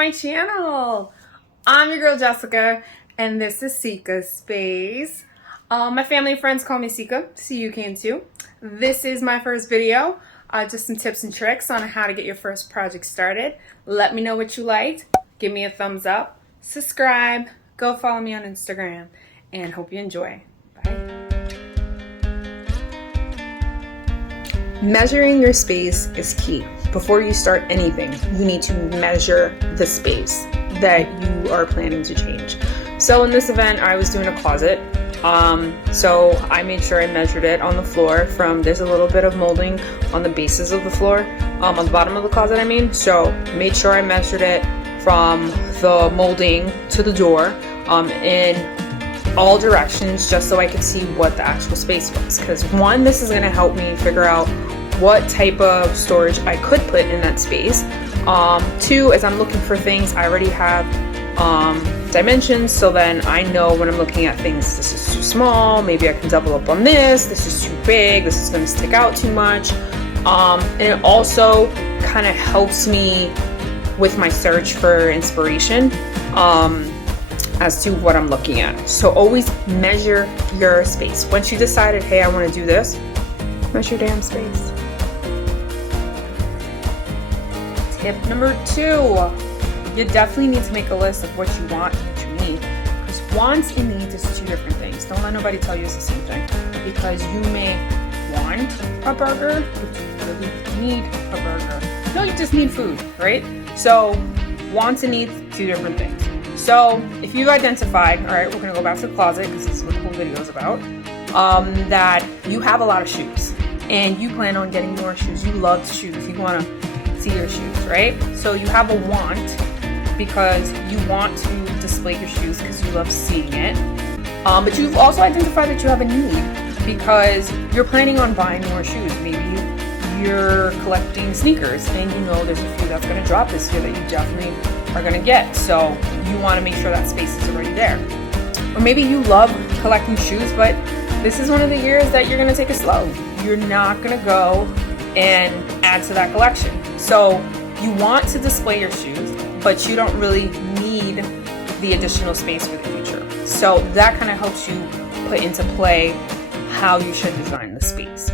my channel. I'm your girl Jessica, and this is Sika's Space. My family and friends call me Sika, so you can too. This is my first video, just some tips and tricks on how to get your first project started. Let me know what you liked, give me a thumbs up, subscribe, go follow me on Instagram, and hope you enjoy. Bye. Measuring your space is key. Before you start anything, you need to measure the space that you are planning to change. So in this event, I was doing a closet. So I made sure I measured it on the floor there's a little bit of molding on the bases of the floor, on the bottom of the closet I mean. So made sure I measured it from the molding to the door, in all directions, just so I could see what the actual space was. Because one, this is going to help me figure out what type of storage I could put in that space. Two, as I'm looking for things, I already have dimensions, so then I know when I'm looking at things, this is too small, maybe I can double up on this is too big, this is going to stick out too much. And it also kind of helps me with my search for inspiration as to what I'm looking at. So always measure your space. Once you decided, hey, I want to do this, measure your damn space. Tip number 2, you definitely need to make a list of what you want and what you need. Because wants and needs is two different things. Don't let nobody tell you it's the same thing. Because you may want a burger, but you really need a burger. No, you just need food, right? So wants and needs, two different things. So if you've identified, all right, we're gonna go back to the closet because this is what the whole video is about, that you have a lot of shoes and you plan on getting more shoes. You love shoes. You wanna see your shoes, right? So you have a want because you want to display your shoes because you love seeing it. But you've also identified that you have a need because you're planning on buying more shoes. Maybe you're collecting sneakers and you know there's a few that's going to drop this year that you definitely are going to get. So you want to make sure that space is already there. Or maybe you love collecting shoes, but this is one of the years that you're going to take it slow. You're not going to go and add to that collection. So you want to display your shoes, but you don't really need the additional space for the future. So that kind of helps you put into play how you should design the space.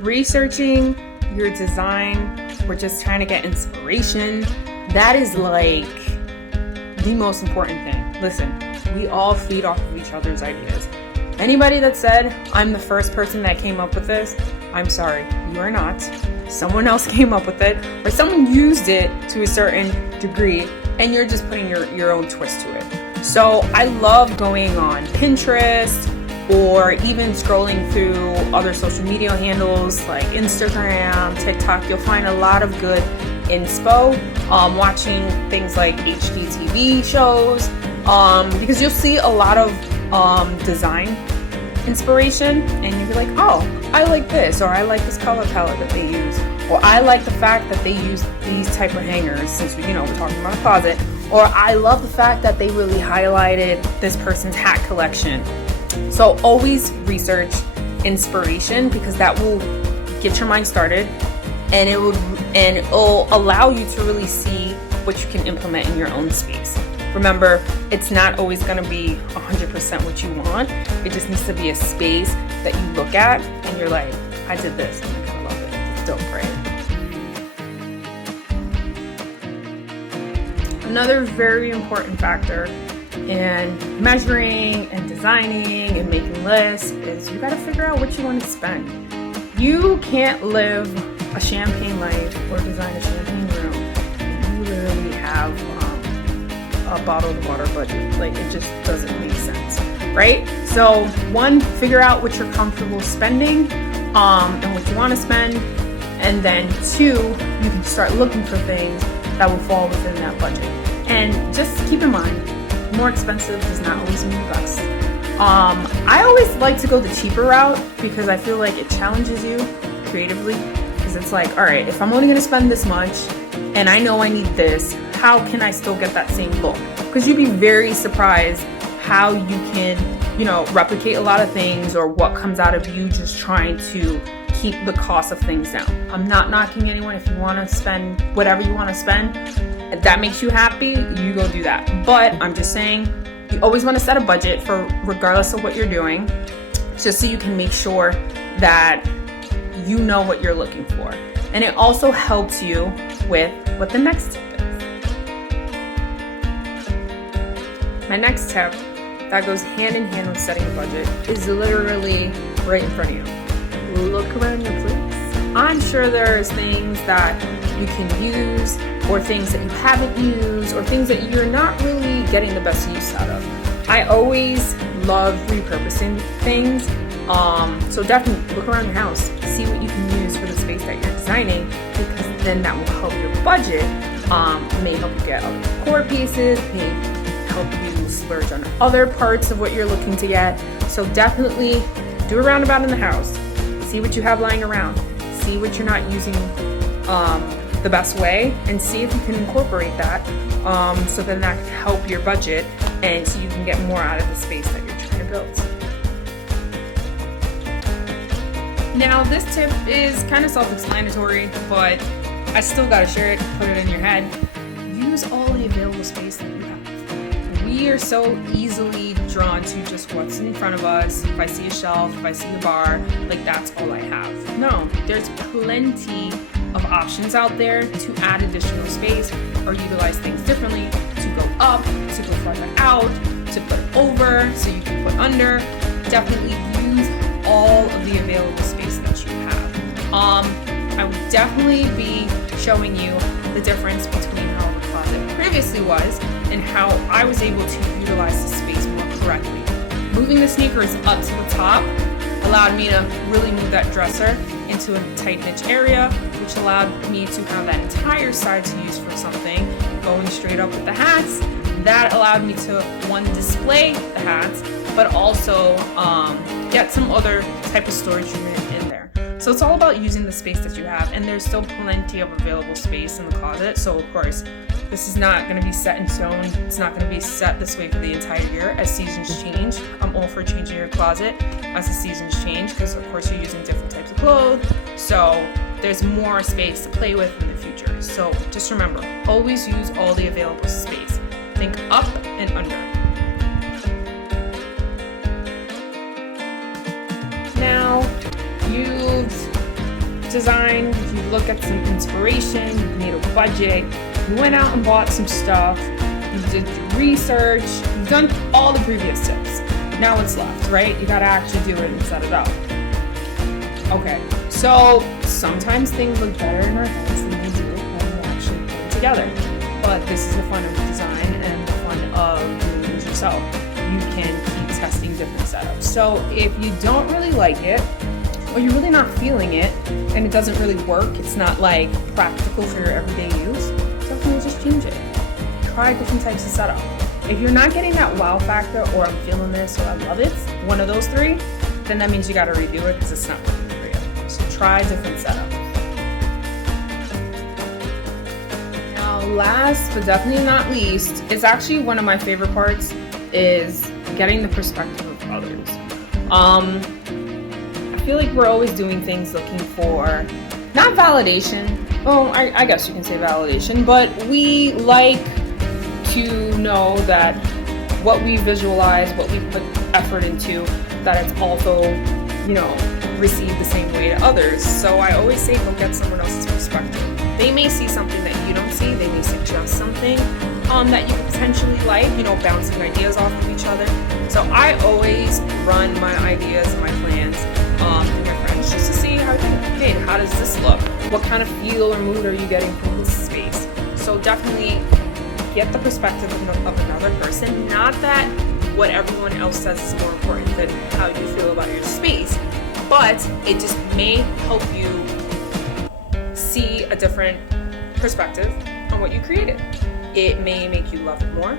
Researching your design or just trying to get inspiration, that is like the most important thing. Listen, we all feed off of each other's ideas. Anybody that said, I'm the first person that came up with this, I'm sorry, you are not. Someone else came up with it, or someone used it to a certain degree, and you're just putting your own twist to it. So I love going on Pinterest, or even scrolling through other social media handles like Instagram, TikTok. You'll find a lot of good inspo, watching things like HGTV shows, because you'll see a lot of design inspiration and you'll be like, oh, I like this, or I like this color palette that they use, or I like the fact that they use these type of hangers since we're talking about a closet, or I love the fact that they really highlighted this person's hat collection. So always research inspiration because that will get your mind started and it will allow you to really see what you can implement in your own space. Remember, it's not always going to be 100% what you want. It just needs to be a space that you look at and you're like, I did this and I kind of love it. It's dope, right? Another very important factor in measuring and designing and making lists is you got to figure out what you want to spend. You can't live a champagne life or design a champagne room if you literally have a bottled water budget. Like, it just doesn't make sense, right? So one, figure out what you're comfortable spending and what you want to spend, and then two, you can start looking for things that will fall within that budget. And just keep in mind, more expensive does not always mean the best. I always like to go the cheaper route because I feel like it challenges you creatively, because it's like, all right, if I'm only going to spend this much and I know I need this, how can I still get that same look? Because you'd be very surprised how you can, replicate a lot of things, or what comes out of you just trying to keep the cost of things down. I'm not knocking anyone. If you want to spend whatever you want to spend, if that makes you happy, you go do that. But I'm just saying, you always want to set a budget for regardless of what you're doing, just so you can make sure that you know what you're looking for. And it also helps you with what the next tip is. My next tip that goes hand in hand with setting a budget is literally right in front of you. Look around your place. I'm sure there's things that you can use, or things that you haven't used, or things that you're not really getting the best use out of. I always love repurposing things. So definitely look around your house, see what you can use for the space that you're designing, because then that will help your budget. May help you get other decor pieces, may help you splurge on other parts of what you're looking to get. So definitely do a roundabout in the house. See what you have lying around. See what you're not using the best way, and see if you can incorporate that, so then that can help your budget, and so you can get more out of the space that you're trying to build. Now, this tip is kind of self-explanatory, but I still gotta share it, put it in your head. Use all the available space that you have. We are so easily drawn to just what's in front of us. If I see a shelf, if I see a bar, like that's all I have. No, there's plenty of options out there to add additional space or utilize things differently, to go up, to go farther out, to put over, so you can put under. Definitely use all of the available space that you have. I would definitely be showing you the difference between how the closet previously was and how I was able to utilize the space more correctly. Moving the sneakers up to the top allowed me to really move that dresser into a tight niche area, which allowed me to have that entire side to use for something. Going straight up with the hats, that allowed me to, one, display the hats, but also get some other type of storage unit in there. So it's all about using the space that you have, and there's still plenty of available space in the closet. So of course, this is not going to be set in stone. It's not going to be set this way for the entire year. As seasons change, I'm all for changing your closet as the seasons change, because of course you're using different types of clothes. So there's more space to play with in the future. So just remember, always use all the available space. Think up and under. Now, you've designed, you look at some inspiration, you've made a budget, you went out and bought some stuff, you did your research, you've done all the previous tips. Now what's left, right? You gotta actually do it and set it up. Okay, so sometimes things look better in our heads than they do when we actually put it together. But this is the fun of design and the fun of doing things yourself. You can keep testing different setups. So if you don't really like it, or you're really not feeling it, and it doesn't really work, it's not like practical for your everyday use, definitely just change it. Try different types of setup. If you're not getting that wow factor, or I'm feeling this, or I love it, one of those three, then that means you gotta redo it because it's not working for you. So try different setups. Now, last but definitely not least, is actually one of my favorite parts, is getting the perspective of others. I feel like we're always doing things looking for, not validation, well, I guess you can say validation, but we like to know that what we visualize, what we put effort into, that it's also, received the same way to others. So I always say, go get someone else's perspective. They may see something that you don't see, they may suggest something that you could potentially like, bouncing ideas off of each other. So I always run my ideas and my plans with my friends just to see how does this look? What kind of feel or mood are you getting from this space? So definitely get the perspective of another person. Not that what everyone else says is more important than how you feel about your space, but it just may help you see a different perspective on what you created. It may make you love it more.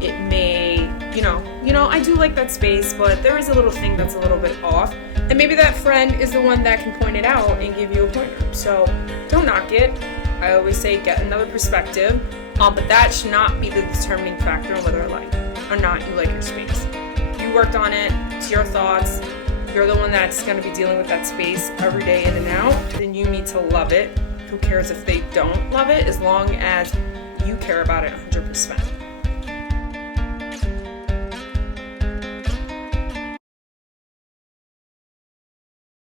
It may, I do like that space, but there is a little thing that's a little bit off. And maybe that friend is the one that can point it out and give you a pointer. So don't knock it. I always say get another perspective, but that should not be the determining factor on whether or not you like your space. You worked on it, it's your thoughts, you're the one that's going to be dealing with that space every day in and out, then you need to love it. Who cares if they don't love it, as long as you care about it 100%.